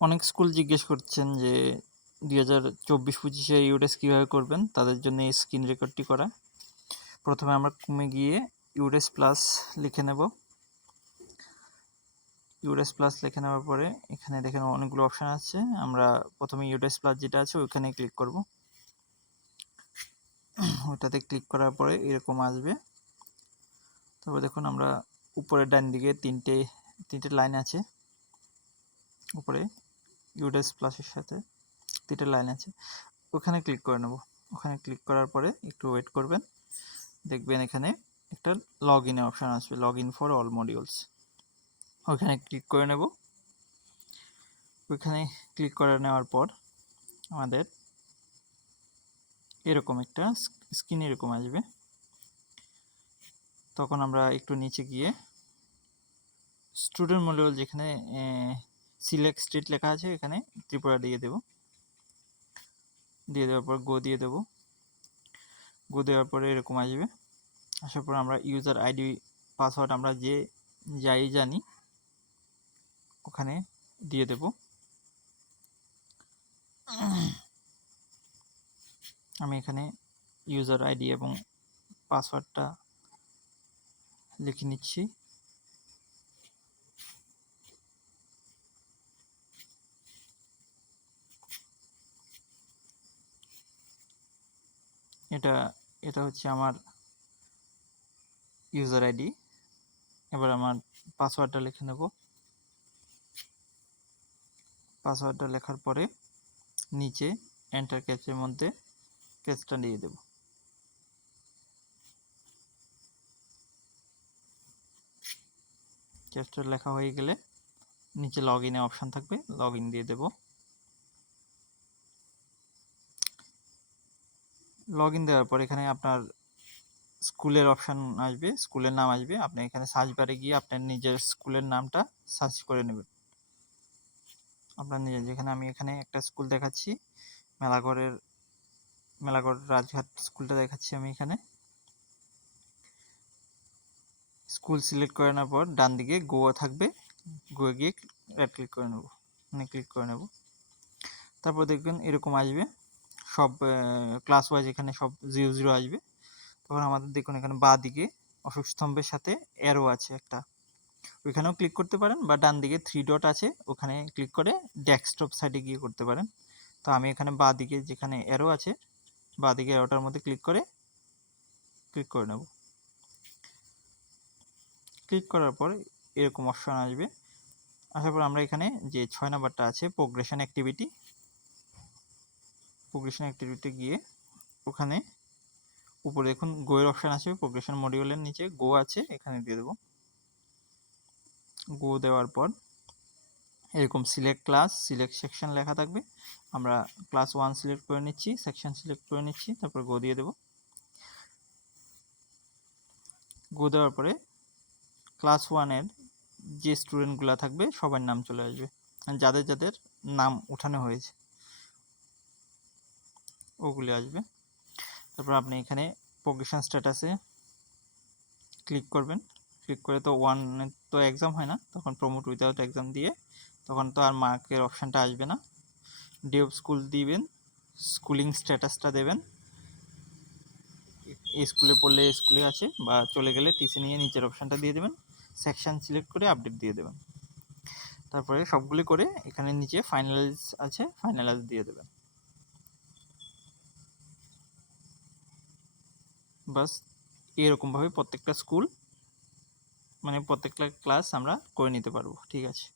অনেক স্কুল জিজ্ঞেস করছেন যে 2024-25 ইউডেস কীভাবে করবেন, তাদের জন্য এই স্ক্রিন রেকর্ডটি করা। প্রথমে আমরা কমে গিয়ে ইউডেস প্লাস লিখে নেব। ইউডেস প্লাস লিখে নেওয়ার পরে এখানে দেখেন অনেকগুলো অপশান আছে। আমরা প্রথমে ইউডেস প্লাস যেটা আছে ওইখানে ক্লিক করব। ওইটাতে ক্লিক করার পরে এরকম আসবে। তারপর দেখুন আমরা উপরে ডান দিকে তিনটে লাইন আছে। উপরে ইউডেস প্লাসের সাথে তিনটে লাইন আছে, ওখানে ক্লিক করে নেব। ওখানে ক্লিক করার পরে একটু ওয়েট করবেন, দেখবেন এখানে একটা লগ ইনের অপশান আসবে, log in for all modules. ওইখানে ক্লিক করে নেব। ওইখানে ক্লিক করে নেওয়ার পর আমাদের এরকম একটা স্ক্রিন এরকম আসবে। তখন আমরা একটু নিচে গিয়ে স্টুডেন্ট মডিউল যেখানে সিলেক্ট স্টেট লেখা আছে এখানে ত্রিপুরা দিয়ে দেব। দিয়ে দেওয়ার পর গো দিয়ে দেব। গো দেওয়ার পরে এরকম আসবে। আসার পর আমরা ইউজার আইডি পাসওয়ার্ড আমরা যাই জানি ওখানে দিয়ে দেব। আমি এখানে ইউজার আইডি এবং পাসওয়ার্ডটা লিখে নিচ্ছি। এটা হচ্ছে আমার ইউজার আইডি। এবার আমার পাসওয়ার্ডটা লিখে নেব। পাসওয়ার্ডটা লেখার পরে নিচে এন্টার ক্যাচের মধ্যে ক্যাচটা দিয়ে দেব। ক্যাচটা লেখা হয়ে গেলে নিচে লগ ইনে অপশান থাকবে, লগ ইন দিয়ে দেব। লগ ইন দেওয়ার পর এখানে আপনার স্কুলের অপশান আসবে, স্কুলের নাম আসবে। আপনি এখানে সার্চ বারে গিয়ে আপনার নিজের স্কুলের নামটা সার্চ করে নেবেন। আপনার নিজের, যেখানে আমি এখানে একটা স্কুল দেখাচ্ছি, মেলাগড় রাজঘাট স্কুলটা দেখাচ্ছি আমি এখানে। স্কুল সিলেক্ট করে নেওয়ার পর ডান দিকে গো থাকবে, গো গিয়ে রাইট ক্লিক করে নেব, ক্লিক করে নেব। তারপর দেখবেন এরকম আসবে, সব ক্লাস ওয়াইজ এখানে সব 0 আসবে। তখন আমাদের দেখুন এখানে বাঁ দিকে অশোক স্তম্ভের সাথে অ্যারো আছে একটা, ওইখানেও ক্লিক করতে পারেন, বা ডান দিকে 3 ডট আছে ওখানে ক্লিক করে ডেস্কটপ সাইডে গিয়ে করতে পারেন। তো আমি এখানে বাঁ দিকে যেখানে অ্যারো আছে, বাঁ দিকে অ্যারোটার মধ্যে ক্লিক করে নেব। ক্লিক করার পর এরকম অপশন আসবে। আসার পর আমরা এখানে যে 6 নাম্বারটা আছে প্রোগ্রেশন অ্যাক্টিভিটি গিয়ে ওখানে উপরে দেখুন গো এর অপশন আসবে, প্রোগ্রেশন মডিউলের নিচে গো আছে, এখানে দিয়ে দেব। গো দেওয়ার পর এরকম সিলেক্ট ক্লাস, সিলেক্ট সেকশন লেখা থাকবে। আমরা ক্লাস 1 সিলেক্ট করে নিচ্ছি, সেকশন সিলেক্ট করে নিচ্ছি, তারপর গো দিয়ে দেব। গো দেওয়ার পরে ক্লাস 1 এর যে স্টুডেন্টগুলো থাকবে সবার নাম চলে আসবে, যাদের যাদের নাম উঠানো হয়েছে ওগুলি আসবে। তারপর আপনি এখানে প্রোগ্রেশন স্ট্যাটাসে ক্লিক করবেন। ক্লিক করে তো 1 তো এক্সাম হয় না, তখন প্রমোট উইদাউট এক্সাম দিয়ে তখন তো আর মার্কের অপশানটা আসবে না। ডে অফ স্কুল দিবেন, স্কুলিং স্ট্যাটাসটা দেবেন, এই স্কুলে পড়লে স্কুলে আছে, বা চলে গেলে টিসি নিয়ে নিচের অপশানটা দিয়ে দেবেন। সেকশন সিলেক্ট করে আপডেট দিয়ে দেবেন। তারপরে সবগুলি করে এখানে নিচে ফাইনালাইজ আছে, ফাইনালাইজ দিয়ে দেবেন। বাস এরকমভাবে প্রত্যেকটা স্কুল প্রত্যেকটা ক্লাস আমরা করে নিতে পারবো। ঠিক আছে।